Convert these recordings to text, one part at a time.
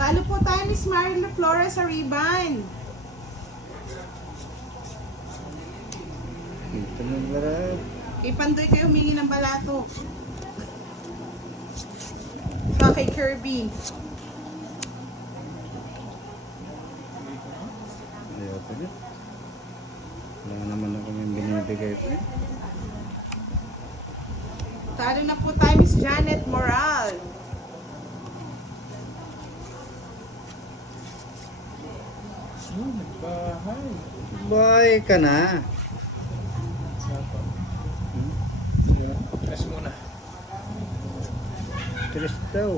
Talo po tayo, Miss Marla Flores sa ribbon. Ito na lang. Ipandoy kayo humingi ng balato. Sa kay Kirby. Ayaw ko din. Wala naman ako yung binibigay pa. Talo na po tayo, Miss Janet Moral. Nagbahay. Bye ka na. Sapa. Press muna. Tres daw.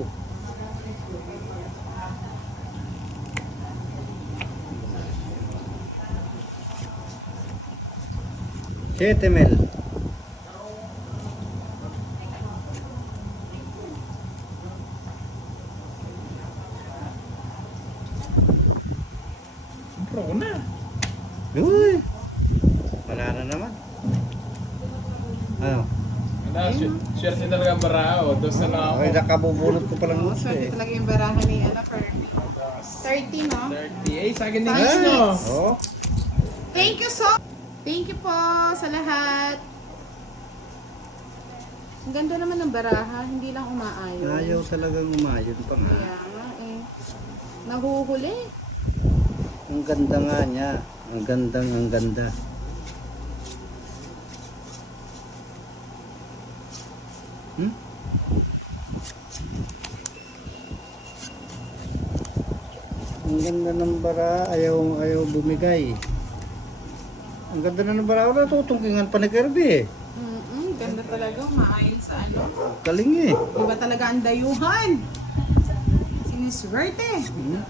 Siete mil. Pro na. Uy! Wala na naman. Ano? Swerte talaga ang barao. Dos na lang ako. Okay, nakabubunot ko palang Oh, gusto swerte eh. talaga yung barahan ni Kirby. 30, no? 30. Eh, sa akin din Thanks, no. Oh, Thank you po sa lahat. Ang ganda naman ng baraha, hindi lang umaayon. ayaw talagang umayon pa nga. Kaya nga eh. Nahuhuli. Ang ganda nga niya. Ang ganda. Hmm? Ang ganda ng bara, ayaw bumigay. Ang ganda na ng bara, wala tutungkingan pa ni Kirby eh. Ganda talaga, umaayon sa ano. Galing eh. Iba talaga ang dayuhan. Siniswerte. Hmm?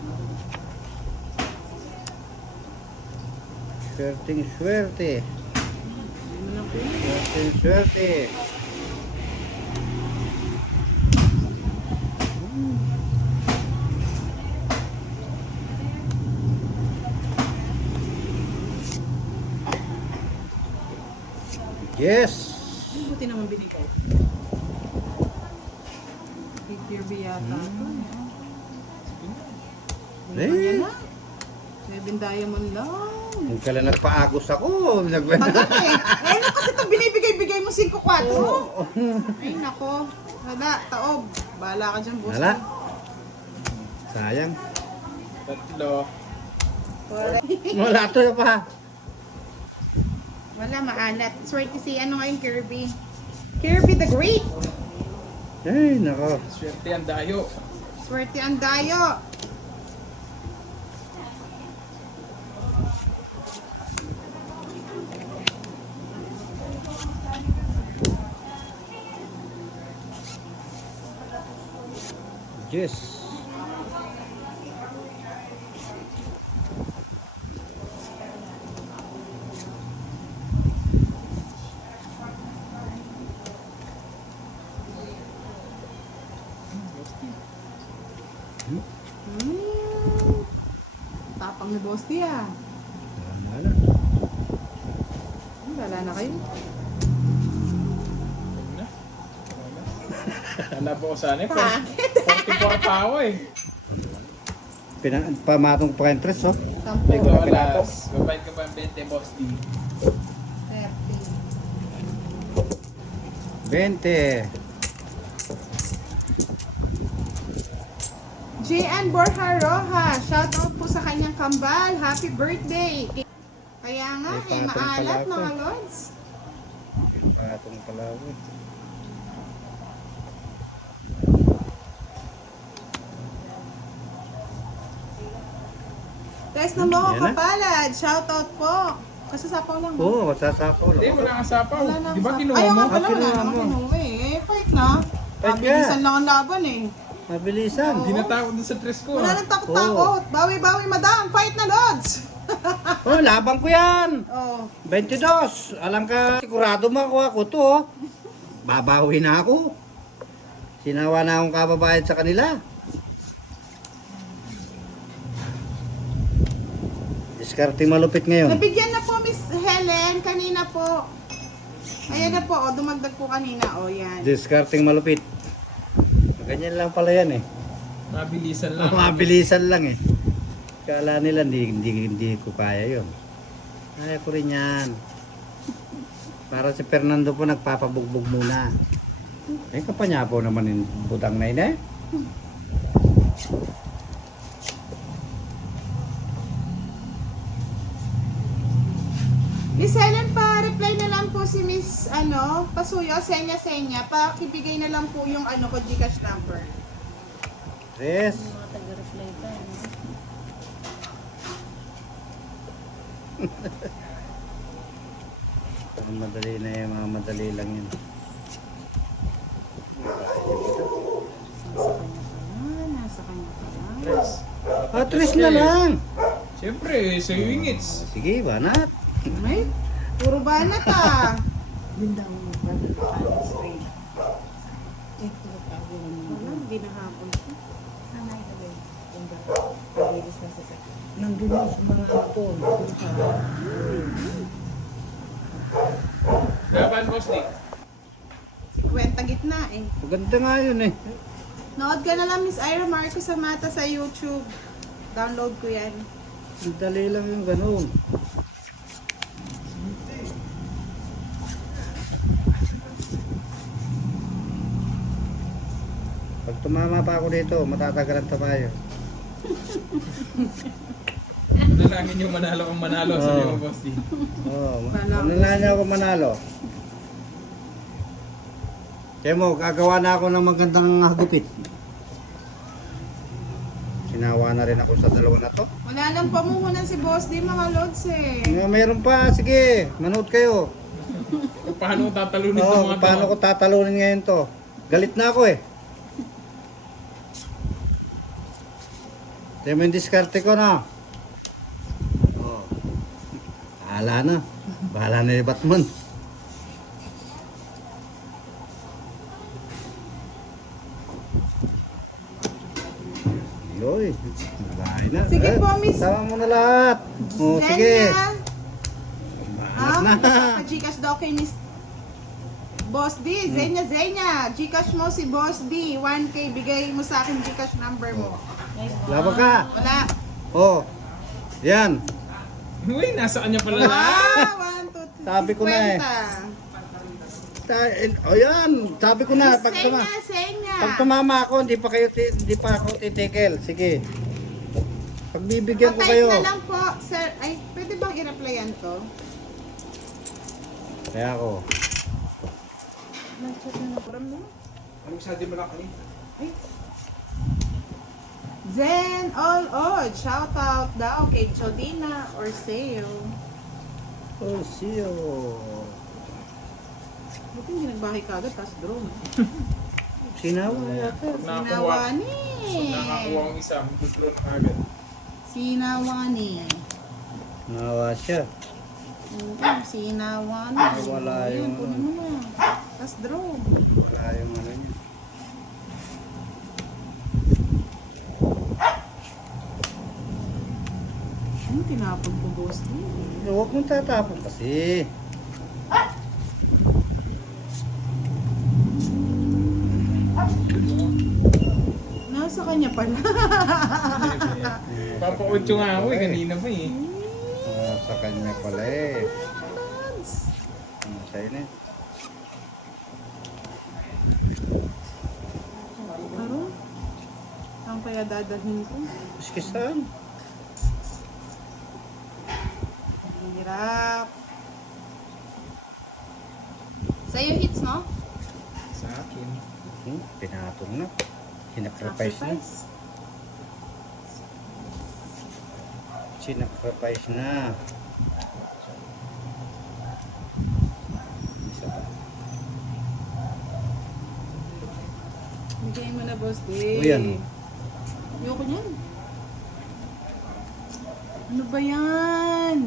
Swerte. Ano na po yun? Swerte. Yes. Buti naman binigay. Kay Kirby yata ito. Eh. Na. 7 diamond lang. Kung kailan nagpaagos ako, Tagal eh. Eh, ano kasi ito binibigay-bigay mo 5-4. Ay, nako. Wala, taob. Bahala ka dyan, boss. Wala. Sayang. Tatlo. Wala to pa. Wala, maalat. Swerte si ano ngayon, Kirby. Kirby the Great. Ay, nako. Swerte ang dayo. Swerte ang dayo. Yes. Tapang ni Boss T ah. Wala. Wala na kayo. Hanap ako sana eh. Bakit? 44 pa ako eh. Pamatong pa kayong tres, oh. Tampo. Ikaw alas. Babayad ka pa ang 20, boss D. 30. 20. J.N. Borja Roja, shout out po sa kanyang kambal. Happy birthday. Kaya nga, May patong pala maalat ako. mga lords. Patong pala ako. Guys na mo, Yan na. kapalad. Shout out po. Kasi sapaw lang. Oo, sasapaw Hindi, lang. wala kang sapaw. Wala na. Di ba kinuha Ayaw mo? nga pala, wala Kinuha naman mo. kinuha eh. Fight na. Fight Mabilisan ka. lang ang laban eh. Mabilisan. Hindi natakot dun sa tres ko. Wala ah. nang takot-takot. Bawi-bawi madam. Fight na, Lods. Oh, labang ko yan. Oh. 22. Alam ka, sigurado makuha ko to, oh. Babawi na ako. Sinawa na akong kababayad sa kanila. Diskarte malupit ngayon. Nabigyan na po, Miss Helen. Kanina po. Ayan na po. Oh, dumagdag po kanina. Oh, yan. Discarding malupit. Ganyan lang pala yan eh. Mabilisan lang. Mabilisan lang eh. Kala nila hindi ko kaya yun. Kaya ko rin yan. Para si Fernando po nagpapabugbog muna. Eh kapanyapo naman yung butang na yun eh. Miss Helen, pa-reply na lang po si Miss Pasuyo, senya-senya. Pakibigay na lang po yung ko, Gcash number. Tres. Mga taga-reply ka. Madali na yan, mga madali lang yun. Nasa kanya pa lang. Tres. Tres na lang. Siyempre, sa wingits. Sige, banat. Ay, puro banat ah. Bindang mo ba? Straight. Ito, tago lang mo. Wala, hindi nahapon. Anay ka ba? Bindang. Pagilis na sa sakit. Nandun mo sa mga ato. Laban, boss Nick. 50 gitna eh. Maganda nga yun eh. Nood ka na lang Miss Ira Marcos sa mata sa YouTube. Download ko yan. Madali lang yung ganun. Pag tumama pa ako dito, matatagalan pa tayo. Dalangin yung manalo kung manalo sa Oo. iyo, boss Nick. Oo, Wala. ano na niya ako manalo? Kaya mo, gagawa na ako ng magandang hagupit. Sinawa na rin ako sa dalawa na to. Wala nang pamuhunan si Boss D mga lods eh. Mayroon pa, sige, manood kayo. Kung paano ko tatalunin itong Oo, mga paano ko tatalunin ngayon to? Galit na ako eh. Ito yung diskarte ko na. Oo. Bahala na. Bahala na yung Batman. Yoy, bahay na. Sige po, Miss. Tama mo na lahat. Oo, sige. Bahala na. Gcash daw kay Miss Boss D. Zenya, Gcash mo si Boss D. 1K, bigay mo sa akin Gcash number mo. Laban ka. Wala. Oh. Yan. Uy, nasa kanya pala. Ah, 1, 2, 3, Sabi ko na eh. O yan, sabi ko na. Senya. Pag tumama ako, hindi pa ako titigil. Sige. Pagbibigyan ko Patay kayo. na lang po, sir. Ay, pwede bang i-replyan to? Kaya ako. Ano sabi mo na kami? Zen All Odd, shout out daw kay Jodina Orseo. Oh, siyo. Buti hindi nagbahay ka agad, tapos drone. Sinawa yata. Sinawani. Nakakuha ang isa, gusto na agad. Sinawani. Nawa siya. Sinawani. Wala yung Kunin mo na. Tapos drone. Wala yung ano niya. Ano tinapon ko, boss? Huwag mong tatapon kasi. Nasa kanya pala. Papautyo nga ako eh, kanina pa eh. Sa kanya pala eh. Sa'yo na. Aro? Saan kaya dadalhin ko? Maski saan? Hirap. Sa'yo hits, no? Sa akin. Pinatong na. Sinacrifice na. Sinacrifice na. Isa pa. Bigay mo na, boss. Day. O yan. Ayoko niyan. Ano ba yan?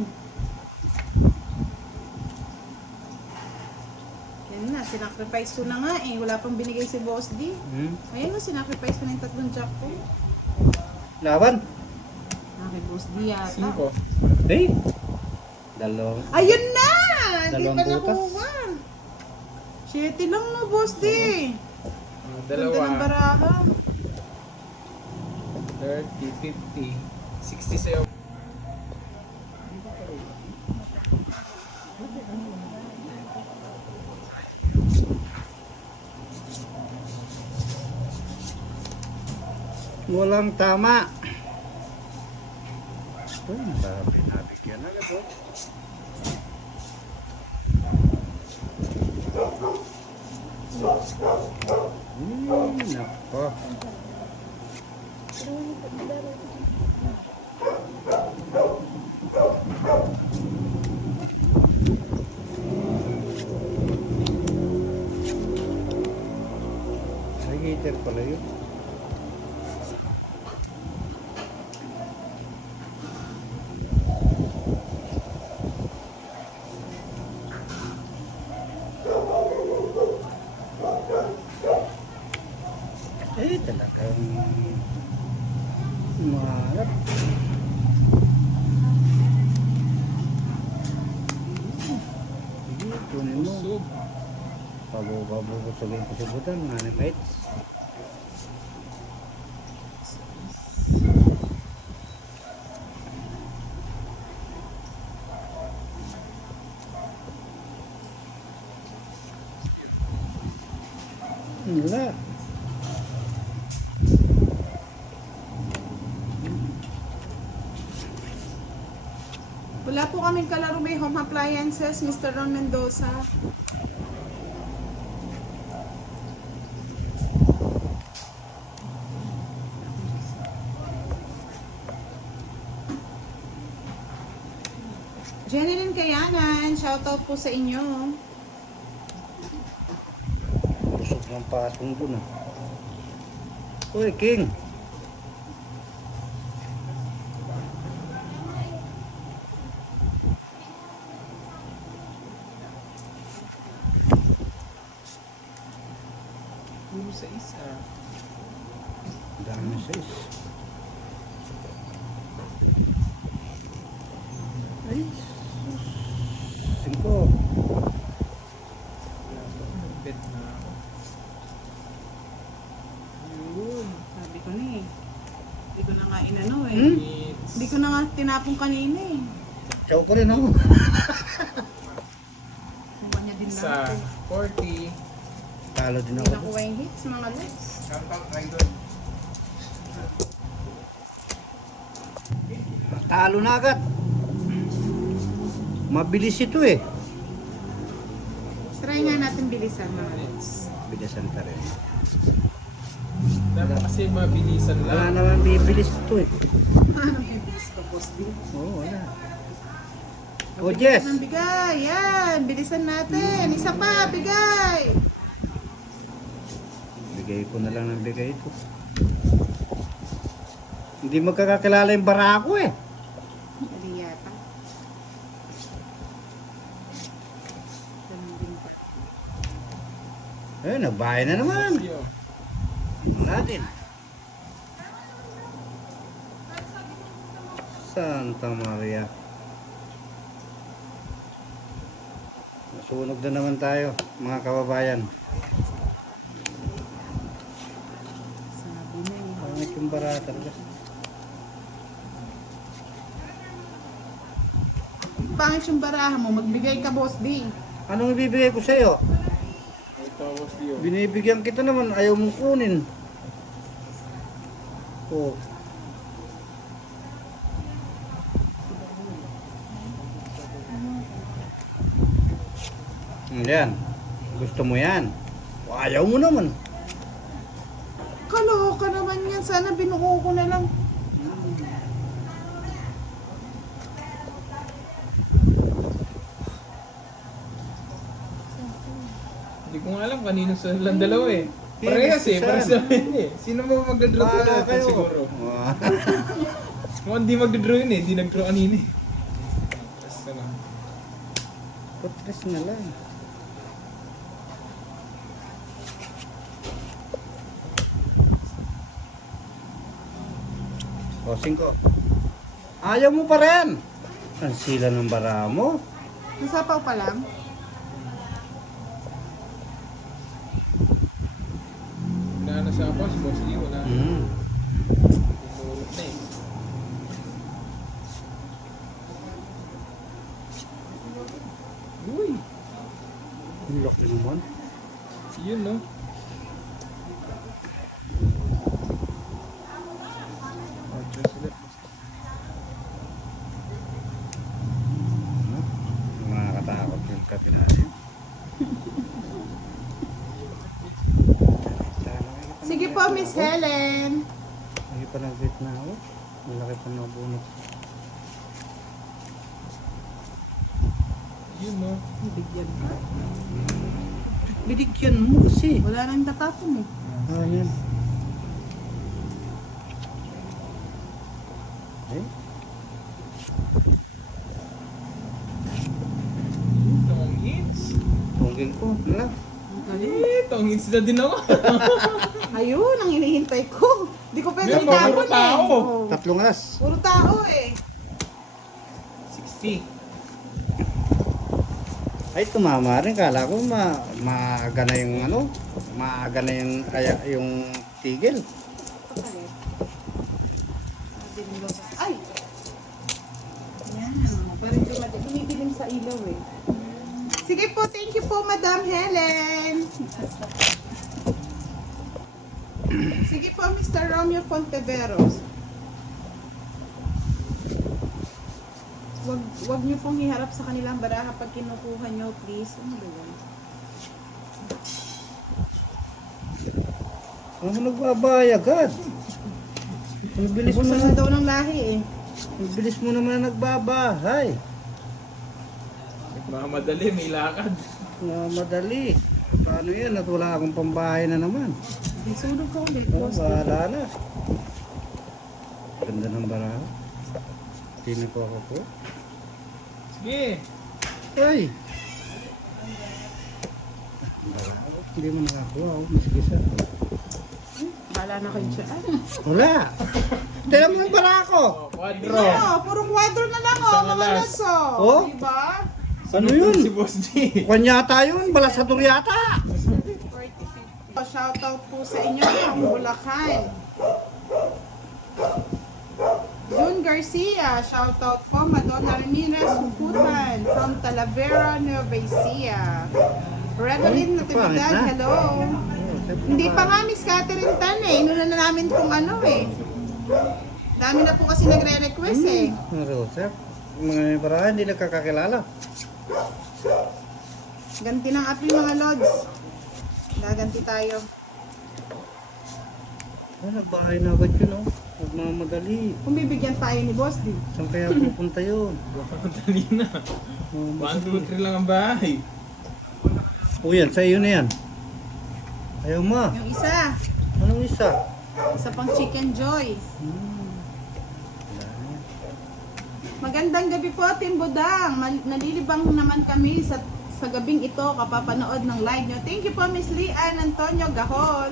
Yan na, sinacrifice ko na nga eh. Wala pang binigay si Boss D. Ayan mo, sinacrifice ko na yung 3 jackpot. Laban. Kay Boss D yata. 5. Eh. Dalawang. Ayun na! Hindi Dalawang pa butas. nakuha. 7 lang no, Boss D. Ganda ng Dalawa. baraha. 30, 50, 60 sa'yo. Walang tama. Uy, nabigyan agad oh. Nako. Alligator pala yun. Talagang maharap. Sige, kunin mo. Usog. Pabubusugin ko si Budang, mga mates. Wala. Wala po kaming kalaro may home appliances, Mr. Ron Mendoza. Jeneline Kayanan, shoutout po sa inyo. Busog ng patong dun ah. Uy, King. Puro sa isa. Dami sis. Ay, sus. 5. Bet na ako. Yun. Sabi ko na eh. Hindi ko na nga inano eh. Hmm? It's Hindi ko na nga tinapong kanina eh. Chow ko rin ako. Kuha niya din isa. lang. 40. Talo din Hindi ako. nakuha yung hits, mga lets. Talo na agad. Mabilis ito eh. Try nga natin bilisan mga lets. Bilisan ka rin. Dapat kasi mabilisan Wala lang. naman bibilis ito eh. Anong bibilis pa, boss din? Oo, wala. Oh, Jess. Ng bigay, yan. Bilisan natin. Isa pa, bigay. Bigay ko na lang ng bigay ito. Hindi magkakakilala yung barako eh. Hindi yata. Ganun din pa. Eh, nagbayad na naman. Yo. Wala din. Santa Maria. Nasunog na naman tayo, mga kababayan. Sabi na eh. Pangit yung bara talaga. Pangit yung baraha mo, magbigay ka, boss D. Anong ibibigay ko sa'yo? Tapos yun. Binibigyan kita naman, ayaw mong kunin. Oh. Yan. Gusto mo yan? Ayaw mo naman. Kaloka naman yan. Sana binuko ko na lang. Hindi ko nga alam kanino sa lang dalawa eh. Parehas eh, Saan? parehas namin eh. Sino ba magdadraw ko Bahala na kayo. siguro? Wow. Kung hindi magdadraw yun eh, hindi nagdraw kanina eh. Tapos ano, Putres na lang. O, 5. Ayaw mo pa rin. Ang sila ng bara mo. Nasapaw pa lang. wala na sa boss, boss D, wala na. Mm. Puro Lemon. Yun, no? Ano? Nakakatakot yung kape natin. Sige po, Miss Helen. Lagi pa nag-bit na ako. Malaki pa nabunot. Yun, no? Bigyan ka. Binigyan mo kasi. Wala nang tatapon eh. Ah, yan. Eh? Tongits. Tungging ko. Wala. Tongits na din ako. Ayun, ang hinihintay ko. Di ko pwede Yan, itapon puro eh. tao. Oo. Tatlong as. Puro tao eh. 60. Ay, tumama rin. Kala ko maaga na yung ano. Maaga na yung, kaya yung tigil. Ay! Yan. Parang dumidilim sa ilaw eh. Sige po, thank you po, Madam Helen. Sige po, Mr. Romeo Fonteveros. Wag niyo pong iharap sa kanilang baraha pag kinukuha niyo, please. Ano ba yan? Ano nagbabay agad? Ang bilis mo Busan na naman. daw ng lahi eh. Ang bilis mo naman na nagbabahay. Madali, may lakad. Madali. Paano yan? At wala akong pambahay na naman. Sunog ka ulit, Oh, boss. bahala na. Ganda ng baraha. Tino ko ako po. Sige. Ay! Hindi mo nakakuha. Oh. Miskisa. Bahala na kayo siya. Ay, Wala! Tira mo yung baraha ko! Oh, quadro. ano, purong kwadro na lang oh, Isang mga alas. laso. Oh? Diba? Ano yun? Si Boss D. Kwan yata yun. Balasador yata. Shoutout po sa inyo from Bulacan. June Garcia, shoutout po. Madonna Ramirez Hukutan from Talavera, Nueva Ecija. Revelyn Natividad, na. hello. Hindi pa nga, Miss Catherine Tan eh. Inuna na namin kung ano eh. Dami na po kasi nagre-request eh. Ano, sir? Mga baraha hindi nagkakakilala. Ganti ng api mga lods. Gaganti tayo. Oh, nagbahay na agad yun, oh. Huwag mga madali. Kung bibigyan tayo ni Boss D. Saan kaya pupunta yun? Madali na. 1, 2, 3 lang ang bahay. O yan, sa iyo na yan. Ayaw mo. Yung isa, Anong isa? isa pang Chicken Joy. Wala na yan. Magandang gabi po, Team Budang. Nalilibang naman kami sa gabing ito kapapanood ng live nyo. Thank you po, Miss Lian Antonio Gahol.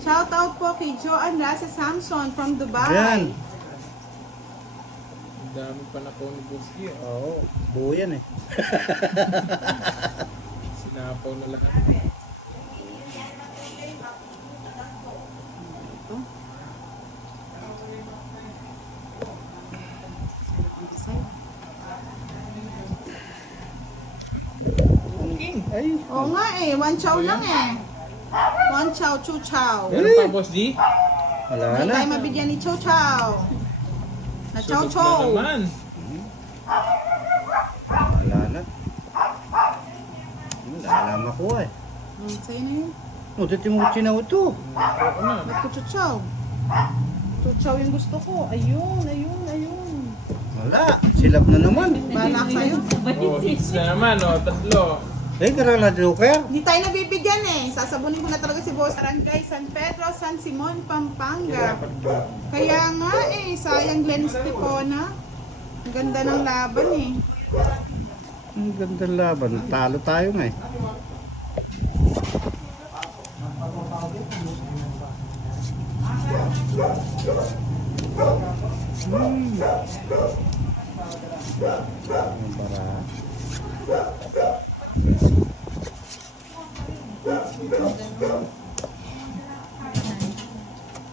Shout out po kay Joanne Rasa Samson from Dubai. Ayan. Ang dami pa na po ni Boss D. Oo, buo yan eh. Sinapaw na lahat. Okay. Ay, Oo nga eh, one chow lang eh. One chow, chu chow. Meron pa, Boss D? wala Hindi na. tayo mabigyan ni chow chow. Na chow Sunod chow. na naman. Wala na. Wala na makuha eh. Sa'yo na yun. O, dito mo chinaw ito. Oo na. Ba't ko chu chow? Chu chow yung gusto ko. Ayun, ayun, ayun. Wala, silap na naman. Bahala kayo. Oh, hits na naman, oh. Tatlo. Eh, karala joker. Hindi tayo nabibigyan eh. Sasabunin ko na talaga si Boss. Barangay San Pedro, San Simon, Pampanga. Kaya nga eh, sayang Glenn Stepona. Ang ganda ng laban eh. Ang ganda laban. Talo tayo nga eh. Ang bara.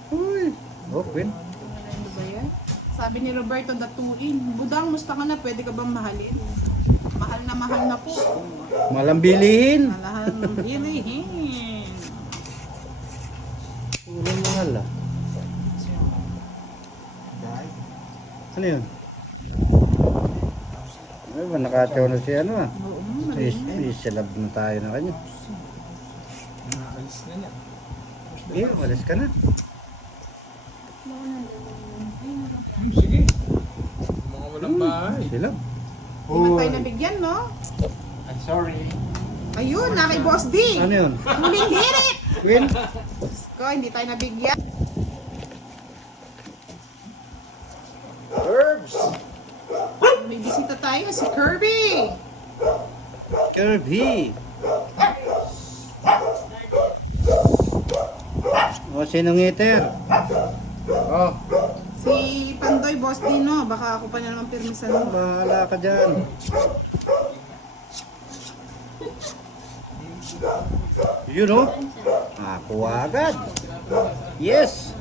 Uy, open. Ano ba yan? Sabi ni Roberto Datuin, Budang, musta ka na? Pwede ka bang mahalin? Mahal mahal na po. Malambilihin. Mahal ng bilihin. Puro mahal ah. Ano yun? Ay ba, nakatawa na si ano ah. Oo, Isilab na tayo na kanya. Nakaalis na niya. Sige, umalis ka na. Sige. Mga walang bahay. Silab. Di ba tayo nabigyan, no? I'm sorry. Ayun, na kay Boss D. Ano yun? Muling hirit. Queen? Ko, hindi tayo nabigyan. Herbs! May bisita tayo, si Kirby. Kirby. O, sinong ngiter? Oh, Si Pandoy, Boss D, no? Baka ako pa na naman pirmisan mo. bahala ka dyan. Yun o. Ako agad. Yes.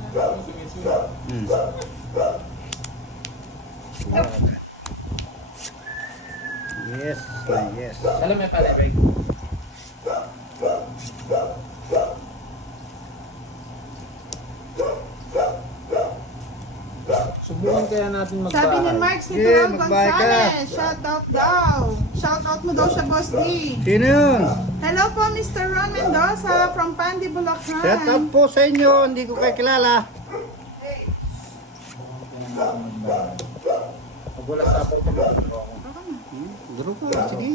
Yes, yes. Alam mo pala, Beg? Subukan kaya natin magbahay. Sabi ni Mark Sige, Cinturon magbahay ka. Gonzalez, shout out daw. Shout out mo daw siya, Boss D. Sino yun? Hello po, Mr. Ron Mendoza from Pandi, Bulacan. Shout out po sa inyo. Hindi ko kayo kilala. Pag wala sapang ka magdro ako. Guro ka. Sige.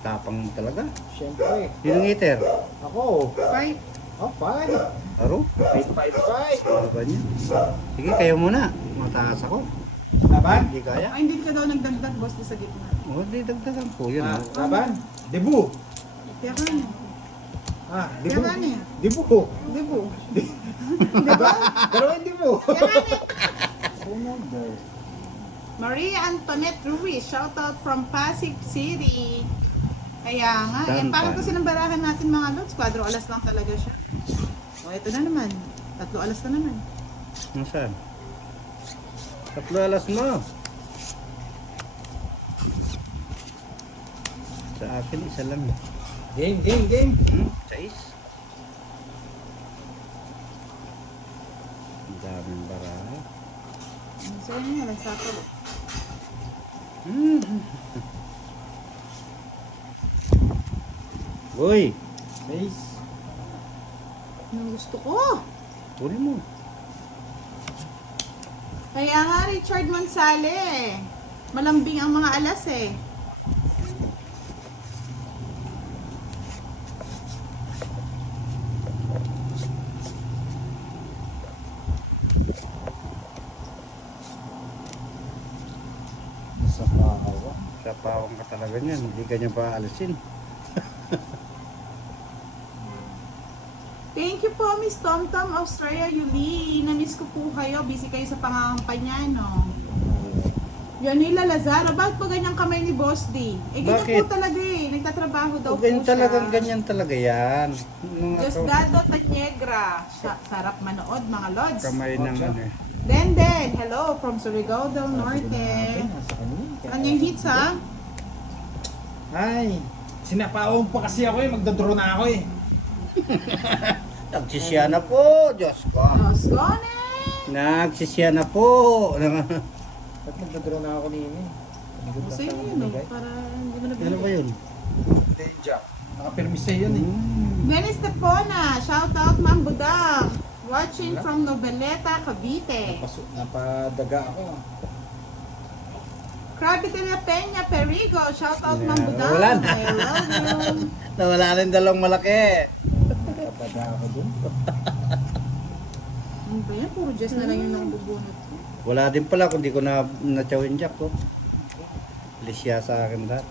Tapang mo talaga. Siyempre. Sinong ngiter? Ako. Bye. Oh, fine. Aro? 855. Ano ba niya? Sige, kayo muna. Mataas ako. Laban? Hindi kaya. Ay, hindi ka daw nagdagdag, Boss D, sa gitna. O, di dagdagan po. Yun. Ah, oh. laban? Debu. Kaya ka niya. Ah, Kaya debu. ka niya. Debu. Dibo. Diba? Dalawang debu. Kaya ka niya. Oh my God. Maria Antoinette Ruiz, shout out from Pasig City. Kaya nga, Saan yan, parang pa? kasi nambarahan natin mga lods, 4 alas lang talaga siya. O, ito na naman. 3 alas na naman. Nasaan? 3 alas mo. Sa akin, isa lang. Game, game, game. 6. Ang daming baraha. Ano sa'yo niya, lansako. Uy, Base. Anong gusto ko? huli mo. Kaya nga, Richard Mansale. Malambing ang mga alas eh. Sa pahawa. Sa pawang ka talaga niyan, hindi ka niya pa alisin. Thank you po, Miss Tom Tom, Australia, Yuli. Na-miss ko po kayo. Busy kayo sa pangangampanya, no? Yanila Lazaro, bakit pa ganyang kamay ni Boss D? Eh, ganyan Bakit? po talaga eh. Nagtatrabaho daw po Ganyan siya. talagang ganyan talaga yan. Mga Diosdado Tañegra. Sarap manood, mga lods. kamay ng ano eh. Denden, hello from Surigao del Norte. Nasa kanya. Kanyang hits, ha? Ay, sinapaong pa kasi ako eh. Magdodro na ako eh. Nagsisya na po, Diyos ko. Los Gone! Nagsisya na po. Ba't magdodro na ako nini? Gusto yun yun, no? Para hindi mo na Ano ba yun? Danger. Nakapirmis sa'yo yun eh. Benny Stepona, shout out Ma'am Budang. Watching from Noveleta, Cavite. Napadaga ako. Krabi Tila Peña, Perigo, shout out Ma'am Yeah, Budang. wala na. I love you. Nawala rin dalawang malaki. Napadaga ako dun. Ano ba yan? Puro Diyos na lang yung nakabubunot. Wala din pala kung di ko na na-chowin jack ko. Lisya sa akin lahat.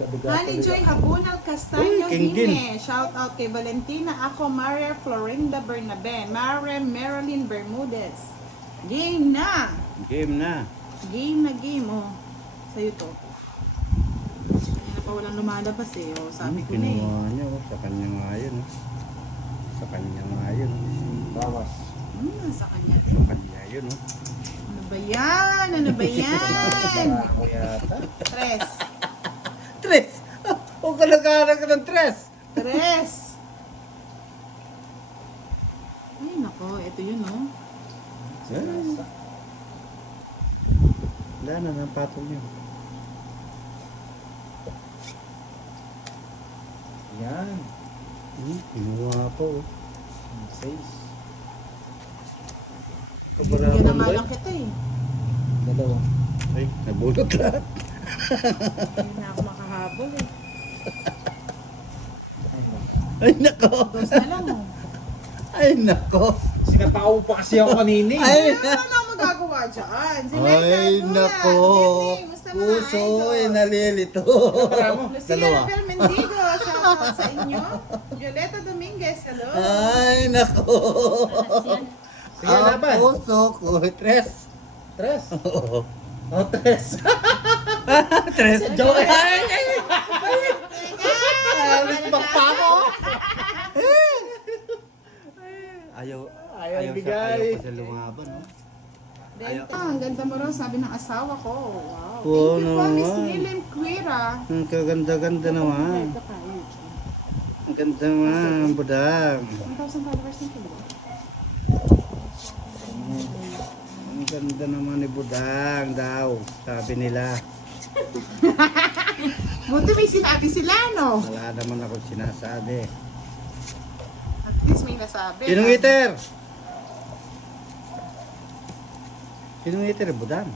Honey Joy Habunal Castaño Uy, King Din. Hine. Shout out kay Valentina. Ako, Maria Florinda Bernabe. Mare Marilyn Bermudez. Game na! Game na. Game na game, oh. Sa'yo to. Kaya pa walang lumalabas eh. Oh, sabi ko na eh. Kinuha niya. Oh. Sa kanya nga yun. Oh. Sa kanya nga yun. Bawas. Sa kanya din. Sa kanya yun. Oh. Ano ba yan? Ano ba yan? Ako yata. Tres. Tres! Huwag ka nagkaharap ka ng tres! Tres. Ay, nako. Ito yun, oh. Sagasa. Wala na, napatong yun. Yan. Kinuha po. 6. Bigyan na nga lang kita eh. Dalawa. Ay, nabulot lahat. Hindi na ako makahabol eh. Ay, nako! Dos na lang, oh. Ay, nako! Sinatao pa kasi ako kanina eh. Ay, Ano na ako magagawa dyan? Si ay, Lena, nako! Musta mga Puso idol? ay nalilito. Lucia Dalawa. Rafael Mendigo, shout out sa inyo. Violeta Dominguez, hello. Ay, nako! Sige, laban. Puso ko. Tres. Tres. Oo. Oh, tres. Tres. Joke. Ay, ay, alis pa ako. Ayaw. Ayaw bigay. Ayaw pa siya lumaban, no? Ayaw. Ang ganda mo raw, sabi ng asawa ko. Wow. Oo Thank you po, Miss naman. Lilin Quira. Ang kaganda-ganda naman. Ang ganda naman, budang. 1,000 followers na ito, diba? Ang ganda naman ni budang daw, sabi nila. Buti may sinabi sila, no? Wala naman ako sinasabi. At least may nasabi. Sinong iter? Sinong iter, budang?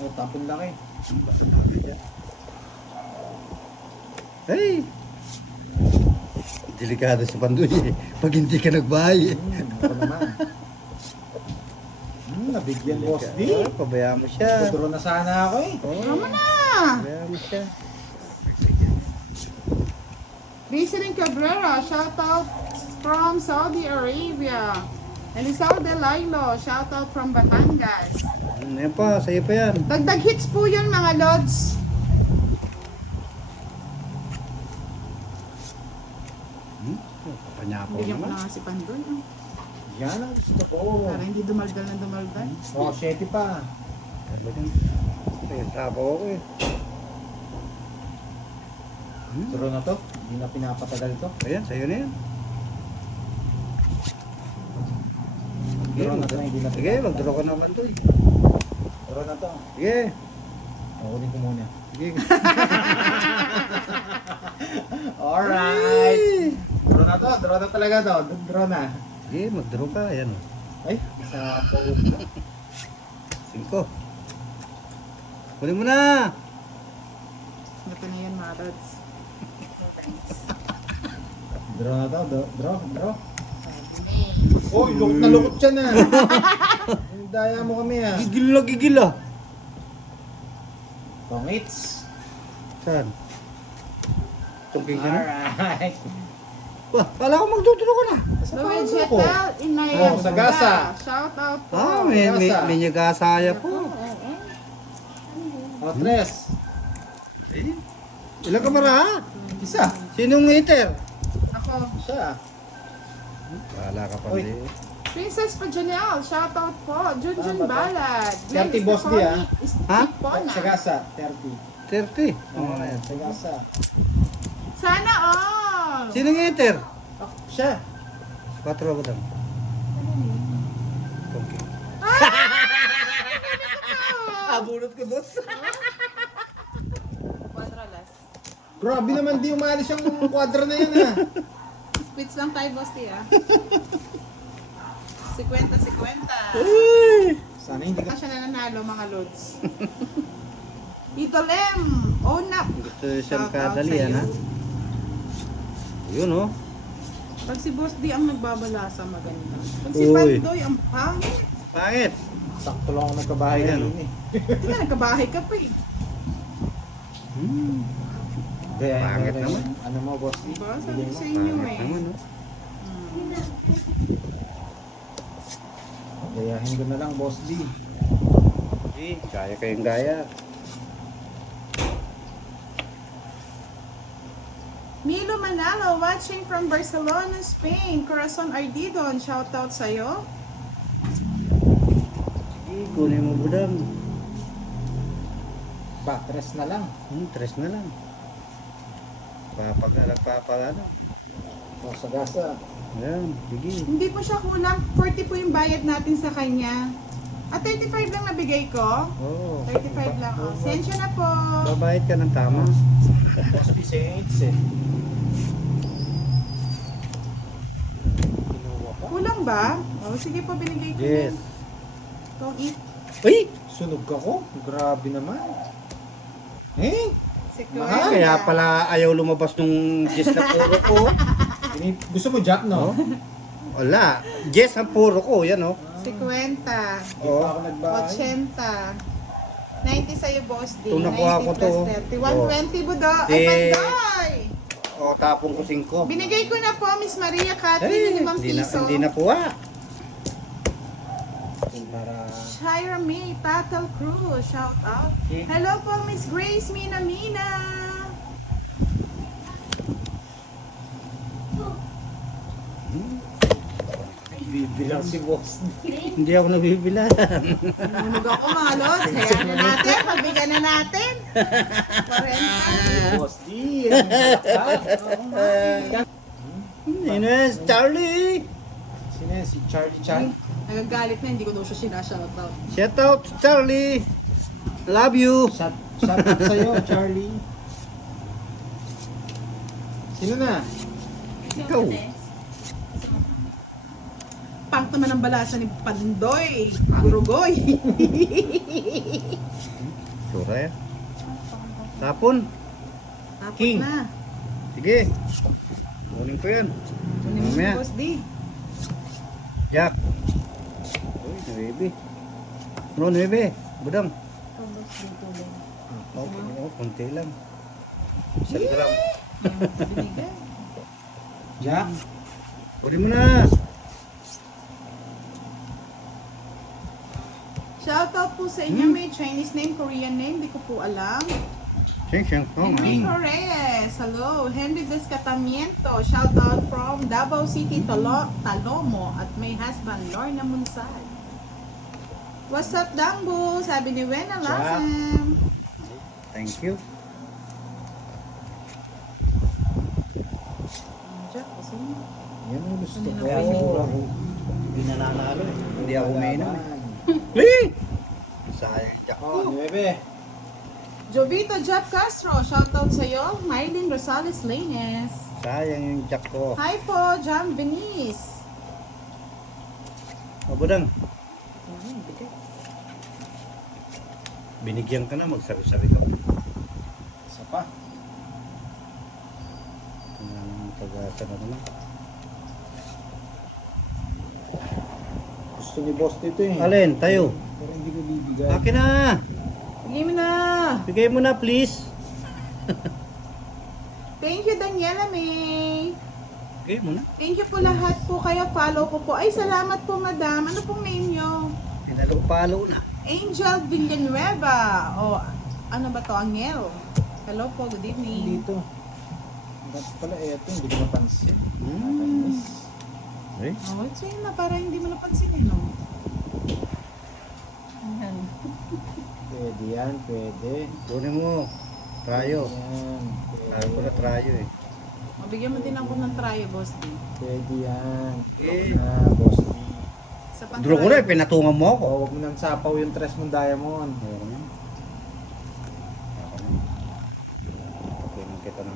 Oh, tapon laki. Hey! Delikado si Pandoy eh. Pag hindi ka nagbahay eh. Ako naman. Nabigyan boss D. Ah, pabayaan mo siya. Tudro na sana ako eh. Tama na! Pabayaan mo siya. Rizalyn Cabrera, shout out from Saudi Arabia. Elizalde Lailo, shout out from Batangas. Yan pa, sa'yo pa yan. Dagdag hits po yun mga lods. Panyapaw Bigyan ko naman. na nga si Pandoy. Oh. Yan ang gusto ko. Para hindi dumaldal na dumaldal. Oh, 7 pa. Ay, tapaw ako eh. Tudro na to. Hindi na pinapatagal to. Ayan, sa'yo na yan. Tudro na to. Hindi na Sige, magduro ka naman to eh. Tudro na to. Sige. Kunin ko muna. Sige. Alright. Draw na to. Draw na talaga to. Draw na. Sige, magduro ka. Ayan o. Ay, isa po. 5. Kunin mo na. Ito na yan mga lods. Draw na to. Draw. Uy, lukot na lukot siya na. Daya mo kami ah. Gigil ah. Pangits. Saan? Tungking ka na? Alright. Wah, kala ko magduduro ka na. Louis Jetel, Inaya. Oh, Sagasa. Shout out po. Ah, may nyagasaya po. O, tres. Eh, ilang ka para? Isa. Sinong iter? Ako. Siya. Wala ka pa Uy. din. Princess Pajanel, shout out po. Junjun Ah, Balad. 30 boss di, ah. Ha? Sagasa. 30. 30. Oh, Oh, ayan. Sagasa. Sana all. Sinong iter? Ah, siya. 4 ako lang. Tungking. Abulot ko dos. Quadralas. Grabe naman di umalis yung kwadra na yan ah. Quits lang tayo, boss, ah. 50-50. Sana hindi ka... Siya na nanalo, mga lods. Tito Lem, own up. Gusto siyang Shout out kadalian sa'yo. ha. Yun oh. Pag si Boss D ang nagbabalasa, maganda. Pag si Uy. Pandoy, ang pangit. Pangit. Sakto lang ako nagkabahay Ayan, ngayon eh. Hindi ka nagkabahay ka pa eh. Kaya Pangit naman. Ano mo, boss? Diba? Sabi Bigay ko mo. sa inyo Pangit eh. naman oh. Gayahin ko na lang, boss D. Gaya kayong gaya. Milo Manalo, watching from Barcelona, Spain. Corazon Ardidon, shout out sa'yo. kunin mo budang. Ba, tres na lang. Tres na lang. Ano? O, sa gasa. Ayan, sige. Hindi po siya kulang. 40 po yung bayad natin sa kanya. At 35 lang nabigay ko. Oo. 35 lang. Oh. Sensya na po. Babayad ka ng tama. Boss B, saints eh. Kinuha pa. Kulang ba? Oh, sige po, binigay ko Yes. na. Don't eat. Uy! Sunog ako. Grabe naman. Eh? Sequoia. Kaya pala ayaw lumabas nung Jess na puro ko. Gusto mo Jack, no? Wala. Jess ang puro ko. Yan oh. 50. Hindi pa Oo. ako nagbayad. 80. 90 sa'yo, boss D. Ito, nakuha ko 90 to. plus 30. 120 budo. Ay, Eh, pandoy! O, tapong ko 5. Binigay ko na po, Miss Maria Catherine, yung 5 hindi na, piso. hindi na kuha. Para... Shira May, Tatal Cruz, shout out. Okay. Hello po, Miss Grace Mina Mina. Bibilang si boss. Hindi ako nabibilan. Namunog ako mga lods. Hayaan na natin, pagbigyan na natin. 40. Boss D. Ang sarap. Ines, Charlie! Sino yan? Si Charlie Chan? Nagagalit na, hindi ko daw siya sinashoutout out. Shout out, Charlie! Love you! Shout out sa'yo, Charlie. Sino na? Ikaw. Pang naman ang balasa ni Pandoy. Gurugoy. Sura yan. Tapon. Tapos King. na. Sige. Kunin ko yan. Kunin mo Mamaya. si Boss D. Jack. Uy, 9. No, 9. Budang. Okay, konti lang. Isang gram. Binigay. Jack? Kunin mo na. Shoutout po sa inyo. May Chinese name, Korean name. Di ko po alam. Sing, sing. Enrico Reyes. Hello. Henry Descatamiento. Shoutout from Davao City, Talomo. At my husband, Lorna Munsal. What's up, Dambo? Sabi ni Wena Lasem. Thank you. Jack, kasi mo. Yan ang gusto ko. Kaya siguro ako. Hindi na nanalo eh. Hindi ako umiinom eh. Laban. Lee! Sayang Jack Oh, ko. 9. Jovito Jeff Castro. Shoutout sa'yo. Mylene Rosales Lanes. Sayang yung Jack ko. Hi po, Jam Venice. O, Budang. Binigyan ka na, magsari-sari ka. Isa pa. Pag-asa na naman. Gusto ni boss dito eh. Alin, tayo. Pero hindi ko bibigay. Akin na! Bigay mo na. Bigay mo na, please. Thank you, Daniela May. Bigay mo na. Thank you po lahat po. Kaya follow ko po. Ay, salamat po, madam. Ano pong name nyo? Pinalo-palo na. Angel Villanueva. O, ano ba to? Angel. Hello po, good evening. Dito. Dapat pala eto, hindi ko napansin. Eh? Oh, it's yun na, para hindi mo napansin eh, no? Ayan. Pwede yan, pwede. Kunin mo. Trayo. Yan, Sabi ko na trayo eh. Mabigyan mo din ako ng try, boss D. Pwede yan. Eh. Boss D. Sa Draw ko na eh, pinatungan mo ako. Oh, huwag mo nang sapaw yung tres mong diamond. Oo nga. Ako na. Kunin kita na.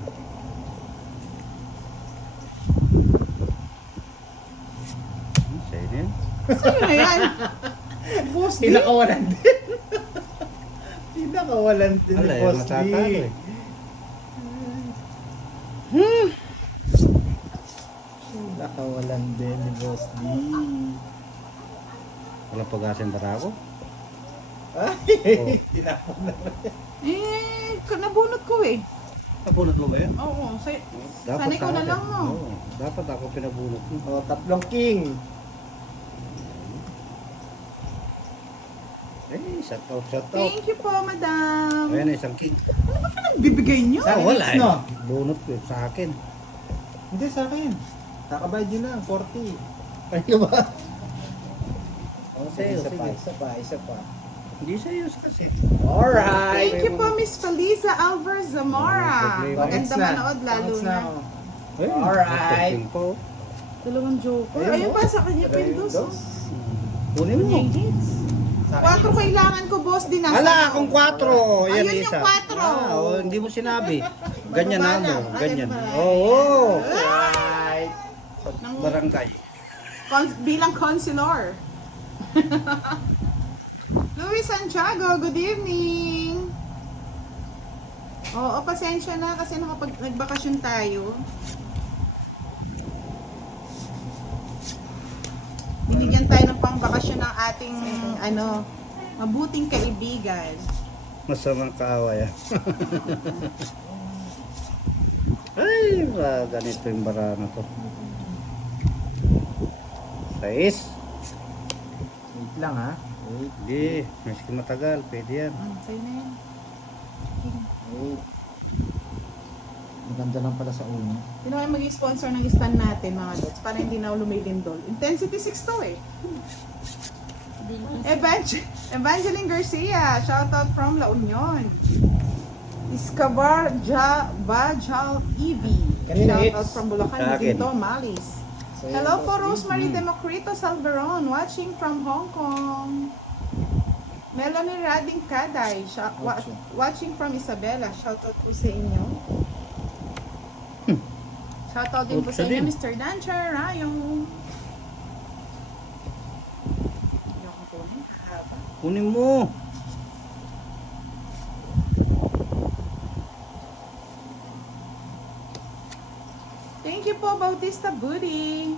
Sa'yo na yan. Sa'yo na yan. Boss D? Pinakawalan din. Pinakawalan din Wala, ni yung Boss D. matatalo eh. Pinakawalan din ni Boss D. Walang pag-asin ba ako? Ay, tinapon na rin. Nabunot ko eh. Nabunot mo ba yan? Oo, Dapat sanay ko sa na akin. lang mo. Oo, dapat ako pinabunot mo. Oh, tatlong king. Eh, shout out, shout out. Thank you po, madam. Ayan, isang king. Anong bibigay niyo? Sa akin, Wala eh. no? Bunot ko sa akin. Hindi sa akin. Kakabayad yun lang, 40. Ay, ba? Oh, Sa'yo, Isa pa, sige. isa pa, isa pa. Hindi sa'yo kasi. Alright! Thank you po, Miss Felisa Alvarez Zamora. Walang problema. Maganda manood lalo Pangits na. Ay, Alright. after po. Dalawang joker. Ayun, Ayun oh. pa sa kanya, Pindos. Dos. Kunin mo. Sa akin, 4 kailangan ko, boss. Di nasa. Hala, kung 4. Yan Ayun yung isa. 4. Oh, hindi mo sinabi. Ganyan na mo. Babala. Ganyan. Ay, Oo. Alright! Ng- Barangay. bilang consular. Luis Santiago, good evening. Oo, pasensya na kasi nagbakasyon tayo. Binigyan tayo ng pangbakasyon ng ating mabuting kaibigan. Masamang kaaway. Ay, ganito yung bara na to. 6. Wait lang ha. Wait, Hindi, maski matagal, pwede yan. Sa'yo na yan. wait. Maganda lang pala sa ulo. Sino kayo mag-sponsor ng stand natin, mga dots, para hindi na lumilindol. Intensity 6 to eh. Evangeline Garcia, shoutout from La Union. Discover Bajal Evie, Kanina shoutout hits. from Bulacan, Sa akin. Ginto, Malis. Sa'yo, Hello po, boss. Rosemary Democrito Salveron, watching from Hong Kong. Melanie Rading Kaday, watching from Isabela, shoutout po sa inyo. Shoutout din po sa Utsa inyo, din. Mr. Dancher Rayong. Hindi ako kunin, haba. Kunin mo. Thank you po, Bautista Booty.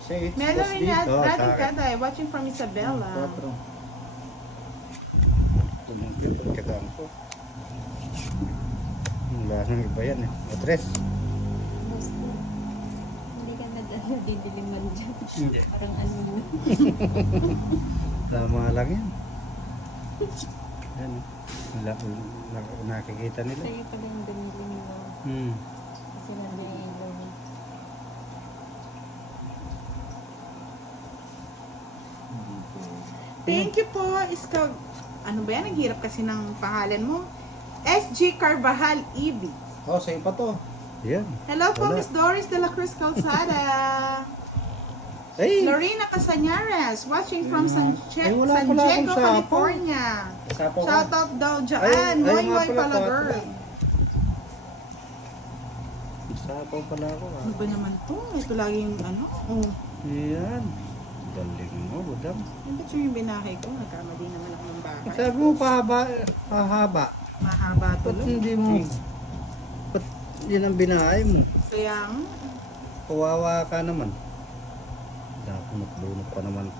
Say it's Melanie boss Oh, Rading sorry. Kaday, watching from Isabela. 4. Tumungkit, pagkagaan ko. Wala nang iba yan eh. Address. Basta, hindi ka nagdidiliman dyan. Hindi. Parang ano mo. Tama lang yan. Yan. Nakikita nila. Sa'yo pala yung dinilim mo. Kasi nandun yung ilaw mo. Thank you po, Iska. Ano ba yan? Naghirap kasi ng pangalan mo. SG Carvajal Evie. Oh, sa'yo pa to. Yan. Hello po, Wala. Miss Doris de la Cruz Calzada. Ay! Lorena Casañares, watching from Ay, wala San pala akong Diego, sapo. California. Sapo ka. Shoutout daw Ay, dyan. ay, Moy nga Moy pala, pala po. girl. Sapaw pala ako. Ano ba naman to? Ito laging ano? Oh. Yan. Galing mo, budam. Yung picture yung binahay ko. Nagkamali naman ako ng bahay. Sabi mo pahaba. Mahaba to. Ba't hindi mo? Ba't yun ang binahay mo? Kaya nga. Kawawa ka naman. Bunot pa naman.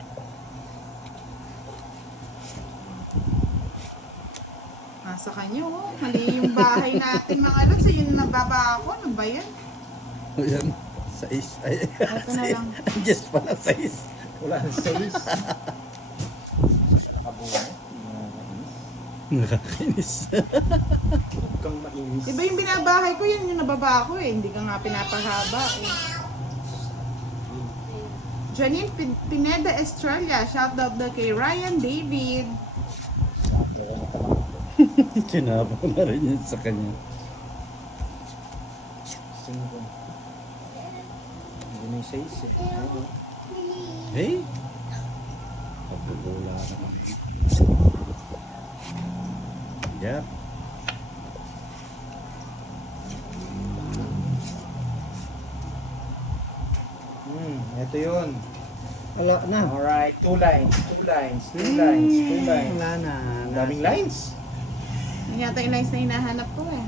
Nasa kanya oh. Mali yung bahay natin mga lods. Yun yung nababa ako. Ano ba yan? Yan. 6. Ay, Ito na lang. just pala 6. Wala na 6. Nakabuhay. Nakakainis. Huwag kang mainis. Diba yung binabahay ko, yun yung nababa ko eh. Hindi ka nga pinapahaba eh. Janine Pineda Estrella, shoutout daw kay Ryan David. Sapo ko na tamak. Sinapo na rin yun sa kanya. 5. Hindi na yung 6 eh. Ano? Hey! Pagkagula na kami. Yan. Ito yun. Wala na. Alright, 2 lines, 2 lines, 2 lines, 2 lines. Wala na. Daming lines. Yung yata yung lines na hinahanap ko eh.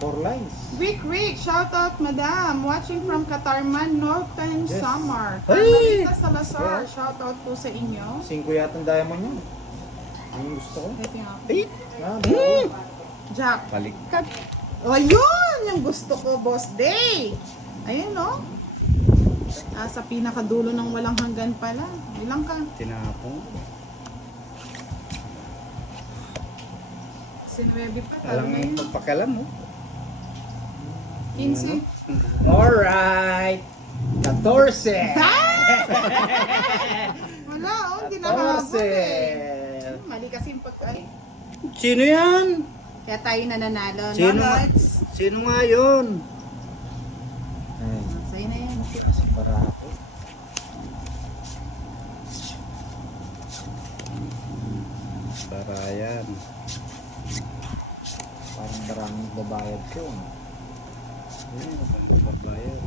4 lines. Rick, shoutout madam. Watching from Katarman, Northern Yes. Samar. Hey! Carmelita Salazar, shoutout po sa inyo. 5 yata ang diamond yun. Ano yung gusto ko? Ito yung ako. 8. Ah, Jack. Baliktad. O yun! Yung gusto ko, Boss Day. Ayun no. Sa pinakadulo ng walang hanggan pala. Ilang ka? Tinapong. Sinuebe pa. Talo Alam na mo, yun. pagpakalam mo. 15. Alright. 14. Ha? Wala, oh, hindi nakahabol eh. 14. Mali kasi yung pagkain. Sino yan? Kaya tayo nananalo. Sino No, nga? Lods? Sino nga yun? Ay, Sa'yo na yan. para ako. Para yan. Parang maraming babayad ko. Babayan.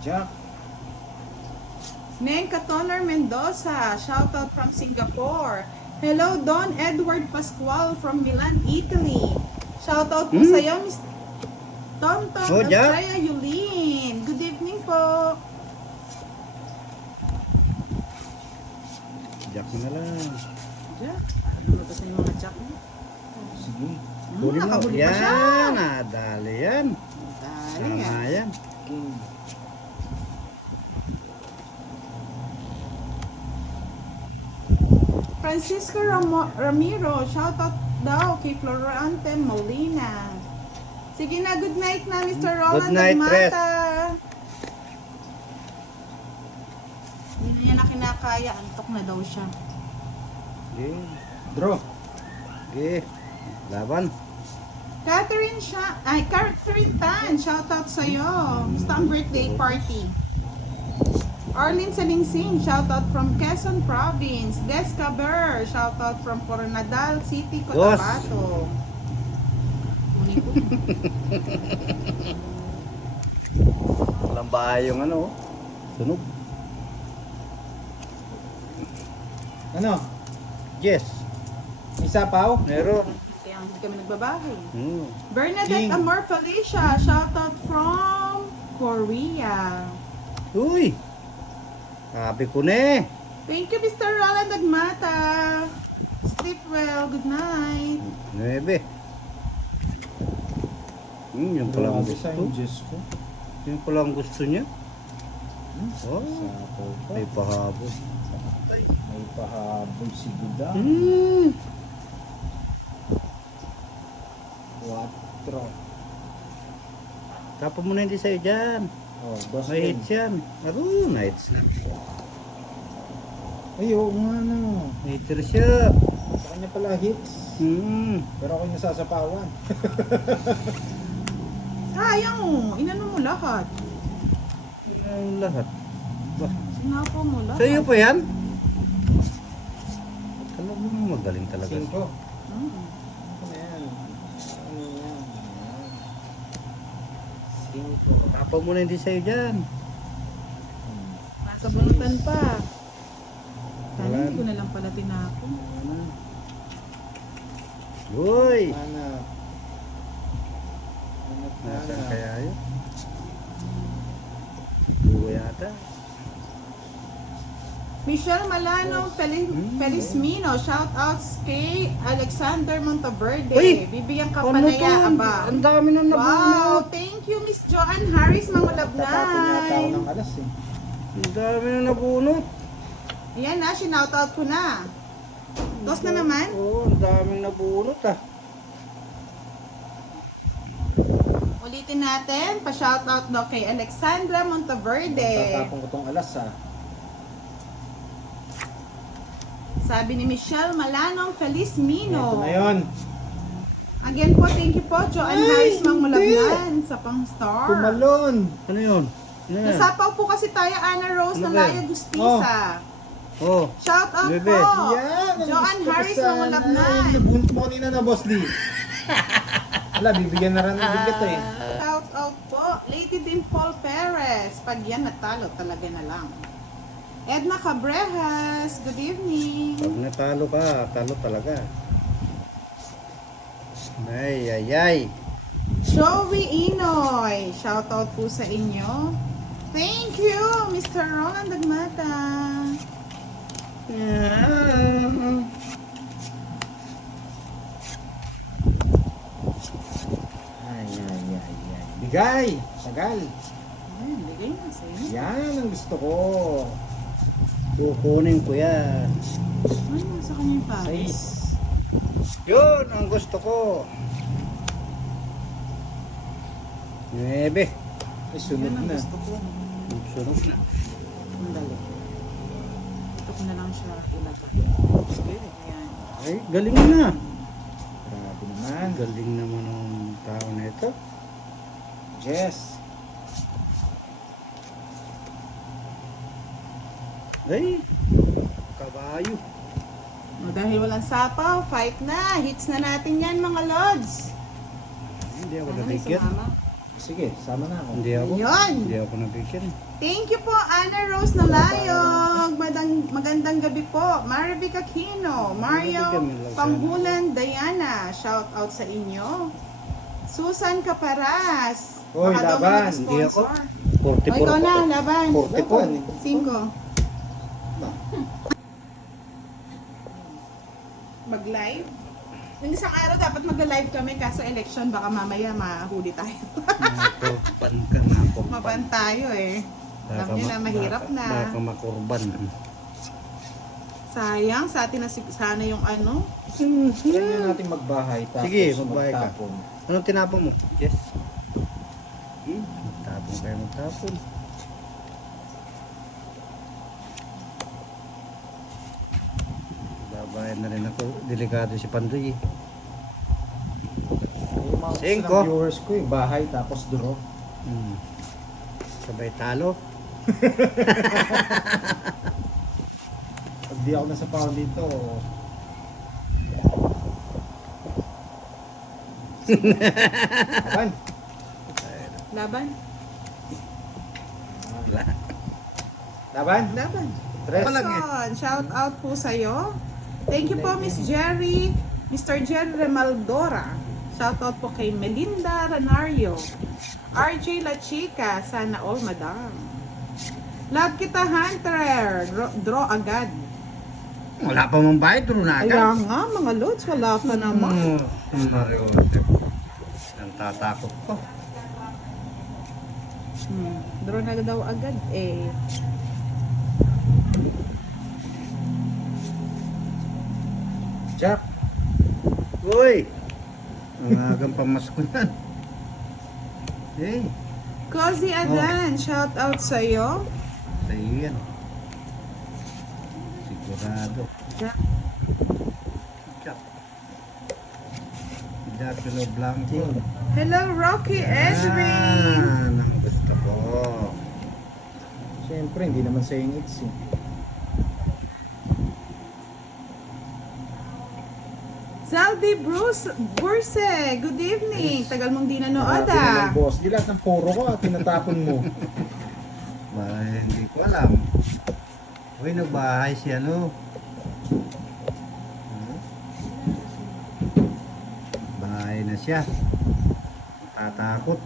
Jack. Neng Katoner Mendoza, shoutout from Singapore. Hello, Don Edward Pascual from Milan, Italy. Shoutout po sa'yo, Miss Tom Oh, Jack. Estrella Yulin. Good evening po. Jack na lang. Jack, ano ba sa mga Jack mo? Sige. Huli mo. nakahuli pa siya. Yan, nadali yan. Dali Tama ah. yan. King. Francisco Ramiro, shoutout daw kay Florante Molina. Sige na, good night na Mr. Roland Good night, Agmata. Hindi na niya na kinakaya, antok na daw siya. Okay. Draw. Okay. Laban. Catherine Tan, shoutout sa'yo. Gusto ang birthday party. Arlene Salingsing, shoutout from Quezon Province. Des Caber, shoutout from Coronadal City, Cotabato. Walang bahay yung ano. Sunog. Ano? Yes. May sapaw? Meron. Kaya hindi kami nagbabahay. King. Bernadette Amor Felicia, shoutout from Korea. Uy. Sabi ko na eh. Thank you, Mr. Roland Agmata. Sleep well. Good night. 9. Yung pala ang Grabe gusto. sa yung Diyos ko. Yung pala ang gusto niya. Oh, Sapaw pa. may pahabol. May pahabol si Buda. 4. Tapa mo na hindi sa'yo dyan. Oh, dos May din. hits yan. Aro, nights na. Ay, oo nga na. Hater siya. Sa kanya pala hits. Pero ako yung nasasapawan. Sayang oh. Inano mo lahat. Ang lahat. Bah, Sinapo mo lahat. sa'yo pa yan? Talagang magaling talaga. 5. Mm. Ano yan? Ano yan? 5. Tapa mo na hindi sa'yo dyan. Nakabunutan pa. Sana Wala. hindi ko na lang pala tinapon. Uy! Hanap. Nasaan kaya yun? Buwa yata. Michelle Malano Felizmino, shoutouts kay Alexander Monteverde. Uy! Bibigyan ka pa Ano na to? ya, aba. Ang dami na Wow, nabunot. thank you Miss Joanne Harris, mga Tatapon yata ako lablay. ng alas eh. Ang dami na nabunot. Ayan na, sinoutout ko na. Dos na naman. Oo, ang daming nabunot ah. Ulitin natin, pa-shoutout daw kay Alexandra Monteverde. Tatapon ko tong alas ah. Sabi ni Michelle Malanong Ito Felizmino. na yun. Again po, thank you po, Joanne Harris Mang Mulagnan sa pang-star. Tumalon. Ano yun? Ano yan? Nasapaw po kasi tayo, Ana Rose Ano na ba? Laya Gustisa. Oh, Shout out Bebe. po. Yan. ang Joanne gusto ko Harris sana. Mang Mulagnan. Nabunot mo kanina na, Boss D. Wala, bibigyan na rin ng bigat eh. Shout out po, Lady Dimple Perez. Pag yan natalo, talaga na lang. Edna Cabrejas, good evening. pag natalo ka, talo talaga. Ay, ay, ay. Joey Inoy, shout out po sa inyo. Thank you, Mr. Roland Agmata. Yeah. Ay, ay, ay, ay. Bigay. Tagal. Ayan, bigay na sa inyo. Yan ang gusto ko. Kukunin ko yan. Ano sa kanya yung pawis? 6. Yun ang gusto ko. 9. Ay, sunod Yan ang na. gusto ko. Sunod na. Sandali. Ito ko na lang siya ilagay. Ayan. Ay, galing na. Grabe naman. Galing naman ng tao na ito. Jess. Ay, kabayo. O, dahil walang sapaw, fight na. Hits na natin yan mga lods. Hindi ako Sana may nabigyan. sumama. Sige, sama na ako. Hindi ako. Ayun. Hindi ako nabigyan. Thank you po, Ana Rose Nalayog. Magandang gabi po. Marivic Aquino, Mario Pambulan Diana. Shout out sa inyo. Susan Caparas. Hoy, Baka daw laban. may sponsor. O, 44 ikaw na, ako. laban. 44. 5. Mag-live? Yung isang araw dapat mag-live kami kaso election baka mamaya mahuli tayo. Makurban ka na ako. Maban tayo eh. Alam nyo na mahirap na. Baka makurban. Sayang sa atin na sana yung ano. Yan na natin magbahay. Tapos Sige, magbahay ka. magtapon. Anong tinapon mo? Yes. Magtapon kayo, magtapon. Babayan na rin ako. Delikado si Pandoy eh. Yung mga gusto Cinco. ng viewers ko, yung bahay tapos draw. Sabay talo. Pag di ako nasa pound dito, Apan. Laban? Laban. Laban. Tres. Son, shout out po sa'yo. Thank you po Miss Jerry, Mr. Jerry Remaldora. Shout out po kay Melinda Ranario. RJ La Chica, sana all madam. Love kita Hunter, draw agad. Wala pa mong bayad, duro na Kaya nga mga lods, wala ka naman. Mario. Ang tatakot ko. Draw na daw agad eh. Jack. Uy! Ang agang pamasko yan. Hey, Cozy Adan, shout out sa'yo. sa'yo yan. Sigurado. Jack. Jack. Jack Pilo Blanco. Hello Rocky Edwin. Ang gusto ko. Siyempre, hindi naman saying it's eh. Zaldi Bruce Burse, good evening. Tagal mong di nanood Grabe naman, ah. boss. Di lahat ng puro ko, tinatapon mo. Hindi ko alam. Uy, nagbahay si ano. Bahay na siya. Tatakot.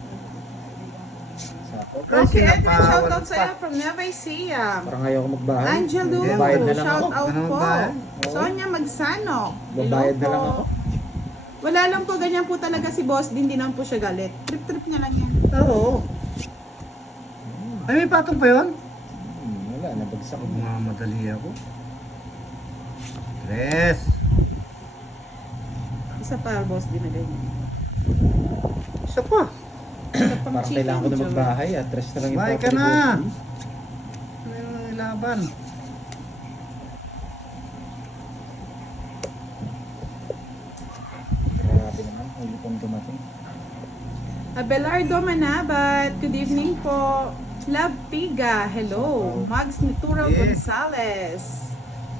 Sako. Rocky Kasi Edwin, shout napawalan out sa'yo from Nueva Ecija. Parang ayaw ko magbahay. Angel Dulo, Babayad na lang shout ako. out Ano po. magbayad? Oo. Sonia Magsano. Babayad na hello lang po. ako. Wala lang po, ganyan po talaga si boss din, di naman po siya galit. Trip-trip niya lang yan. Oo. Ay, may patong pa yun? Wala, nabagsak mo. Mamadali ako. Tres. Isa pa, boss din na ganyan. Isa pa. Isa pang Parang kailangan ko na chicken joy. magbahay. Tres na lang yung Bahay ka property, na. boss. May laban. Grabe naman, huli pong dumating. Abelardo Manabat, good evening po. Love Piga, hello. Mags Nituro Yeah. Gonzales,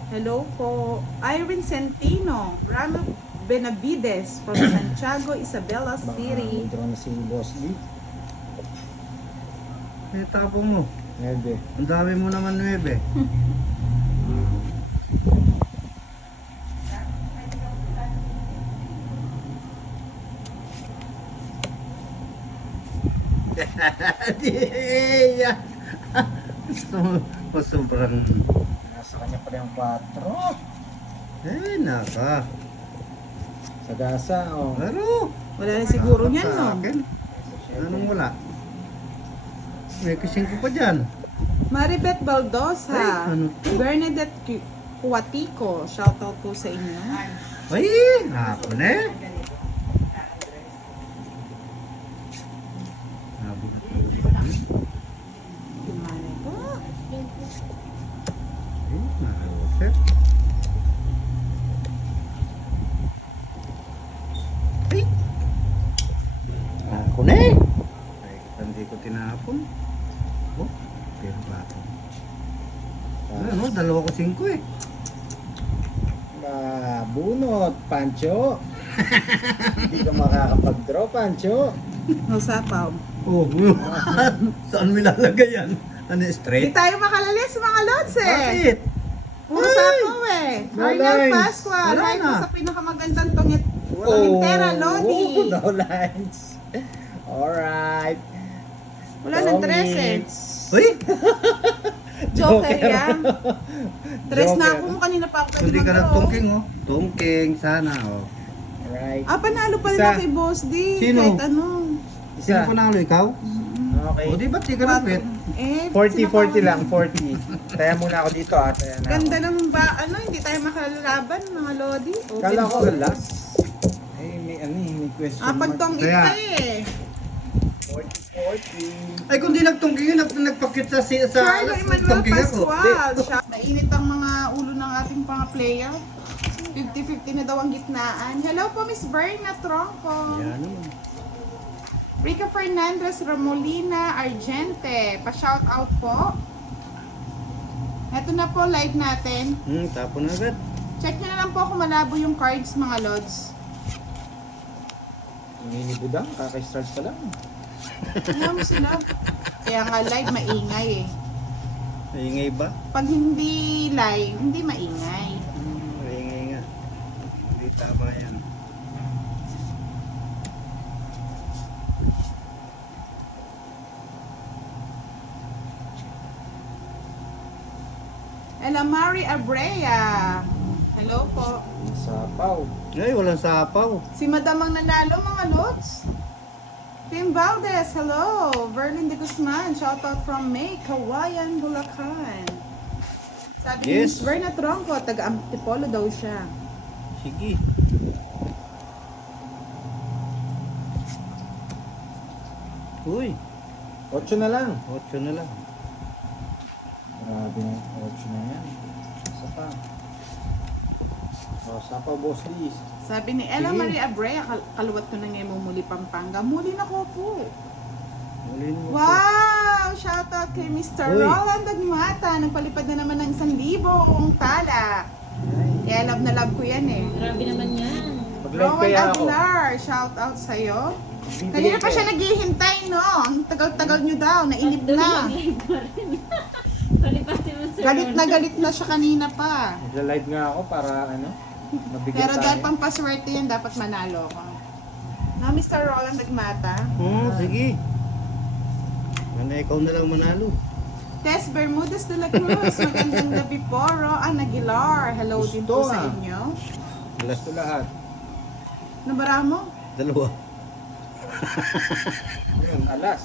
hello po. Irene Centino, Ramo Benavides from Santiago, Isabela Baka City. draw na si Boss D. May tapong mo. Nede. Ang dami mo naman, 9. Sobrang Nasa kanya pala yung 4. naka. Sagasa, oh. Pero Wala na siguro niyan, no? Anong wala? May kasing ko pa dyan. Maribeth Baldosa, Ay, ano to? Bernadette Cuatico, shoutout po sa inyo. Ay, hapon eh. Malay po. Ano, 2 ko 5 eh. Bunot, Pancho. Hindi ka makakapag-draw, Pancho. Masapaw. Oh, saan mo ilalagay yan? Ano, Hindi straight? tayo makalalis mga lods eh. Bakit? Masapaw eh. No Arnel lines. Pascual. Wala Hi po na. sa pinakamagandang tongitera, Lodi. No lines. Alright. Wala nang tres eh. Uy! Joker yan. Tres na Joker. ako mo kanina pa ako pwede Hindi ka mag-draw. nagtungking oh. Tungking, sana oh. Alright. Ah, panalo pa rin Isa. ako kay Boss D. Sino? Kahit ano. Sino Isa. panalo, ikaw? Okay. O di ba't di ka nagpit? Eh, 40-40 sinakawan. lang, 40. Taya muna ako dito taya na Ganda ako. naman ba? Ano, hindi tayo makalaban mga Lodi? Open Kala ko book. last. May question Ah, pagtong Kaya- ita eh. 40-40. Ay kung di nagtungking yun, nagpakit sa Carlo Emmanuel tungking ako. Pascual. Siya, mainit ang mga ulo ng ating mga player. 50-50 na daw ang gitnaan. Hello po, Miss Berna Tronco. Yan naman. Rica Fernandez Ramolina Argente. Pa-shout out po. Eto na po, live natin. Tapon na agad. Check nyo na lang po kung malabo yung cards, mga lods. Mini budang, kaka-start pa lang. Alam mo sila. Kaya nga live, maingay eh. Maingay ba? Pag hindi live, hindi maingay. Maingay nga. Hindi tama yan. Elamari Abrea. Hello po. Sapaw. Ay, walang sapaw. Si Madam ang nanalo, mga lods. Tim Valdez, hello. Verlin de Guzman, shoutout from May, Kawayan, Bulacan. Sabi ni Yes. Miss Verna Tronco, taga-Antipolo daw siya. Sige. Uy, 8 na lang. 8 na lang. Grabe na, 8 na yan. Isa pa. O, sapaw, boss Liz. Sabi ni Ella Sige. Maria Abrea, kaluwat ko na ngayon mo muli Pampanga. Muli na ko po. Muli mo. Wow! Shoutout kay Mr. Uy. Roland Agmata. Nagpalipad na naman ng 1,000 tala. Kaya love na love ko yan eh. Grabe naman yan. Mag-live Rowan kaya ako. Aguilar, shoutout sa'yo. Bibigay Kanina pa kayo. siya naghihintay, no? Ang tagal-tagal nyo daw, nainip Doon na. mag-live ka rin. Palipatin mo sir. Galit na siya kanina pa. Magla-live nga ako para ano, mabigyan Pero tayo. dahil pampaswerte yan, dapat manalo ko. Na Mr. Roland Nagmata. Sige. Ano, ikaw na lang manalo. Tess Bermudez de la Cruz, magandang gabi po. Roan Aguilar, hello din po Gusto, sa ah. inyo. Alas to lahat. Nabara mo? 2. Yun, alas.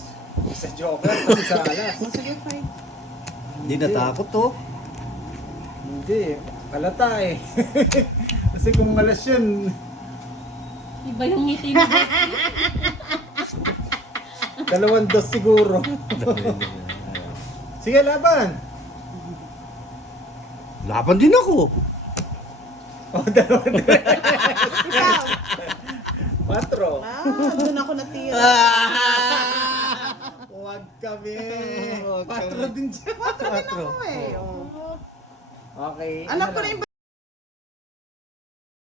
Isa joker, kasi sa alas. O sige, fight. Hindi natakot to. Hindi. Halata eh. Kasi kung alas yun, Iba yung ngiti mo. 2 siguro. Sige, laban. Laban din ako. O, 2. Ikaw. 4. Doon ako natira. Huwag kami. Huwag 4 kami. din siya. 4 din ako eh. Oh. Okay. Alam ano ko na lang? yung